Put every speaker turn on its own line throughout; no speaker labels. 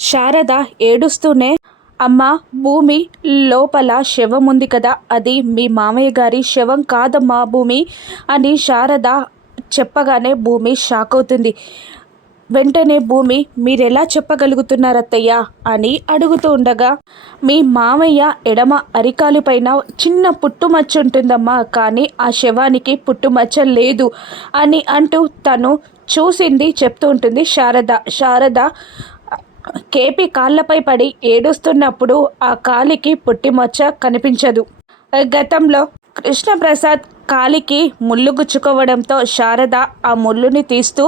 శారద ఏడుస్తూనే అమ్మ భూమి లోపల శవం ఉంది కదా అది మీ మామయ్య గారి శవం కాదమ్మా భూమి అని శారద చెప్పగానే భూమి షాక్ అవుతుంది. వెంటనే భూమి మీరెలా చెప్పగలుగుతున్నారు అత్తయ్య అని అడుగుతూ ఉండగా మీ మామయ్య ఎడమ అరికాలు పైన చిన్న పుట్టుమచ్చ ఉంటుందమ్మా కానీ ఆ శవానికి పుట్టుమచ్చ లేదు అని అంటూ తను చూసింది చెప్తూ ఉంటుంది శారద. శారద కేపీ కాళ్ళపై పడి ఏడుస్తున్నప్పుడు ఆ కాలికి పుట్టిమచ్చ కనిపించదు. గతంలో కృష్ణప్రసాద్ కాలికి ముళ్ళు గుచ్చుకోవడంతో శారద ఆ ముళ్ళుని తీస్తూ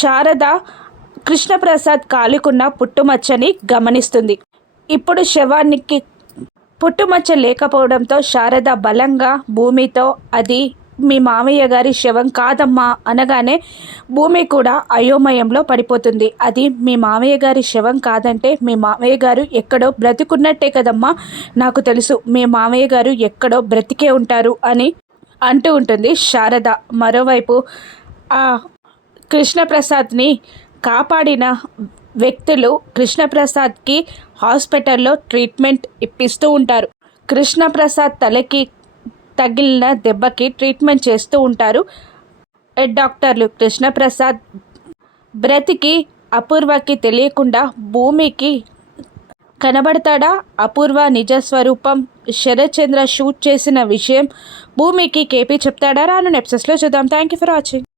శారద కృష్ణప్రసాద్ కాలికున్న పుట్టుమచ్చని గమనిస్తుంది. ఇప్పుడు శవానికి పుట్టుమచ్చ లేకపోవడంతో శారద బలంగా భూమితో అది మీ మామయ్య గారి శవం కాదమ్మా అనగానే భూమి కూడా అయోమయంలో పడిపోతుంది. అది మీ మామయ్య గారి శవం కాదంటే మీ మామయ్య గారు ఎక్కడో బ్రతికున్నట్టే కదమ్మా నాకు తెలుసు. మీ మామయ్య గారు ఎక్కడో బ్రతికే ఉంటారు అని అంటూ ఉంటుంది శారద. మరోవైపు ఆ కృష్ణప్రసాద్ని కాపాడిన వ్యక్తులు కృష్ణప్రసాద్కి హాస్పిటల్లో ట్రీట్మెంట్ ఇప్పిస్తూ ఉంటారు. కృష్ణప్రసాద్ తలకి తగిలిన దెబ్బకి ట్రీట్మెంట్ చేస్తూ ఉంటారు. డాక్టర్లు కృష్ణప్రసాద్ బ్రతికి అపూర్వకి తెలియకుండా భూమికి కనబడతాడా? అపూర్వ నిజస్వరూపం శరత్చంద్ర షూట్ చేసిన విషయం భూమికి కేపీ చెప్తాడా? రాను నెప్సెస్లో చూద్దాం. Thank you for watching.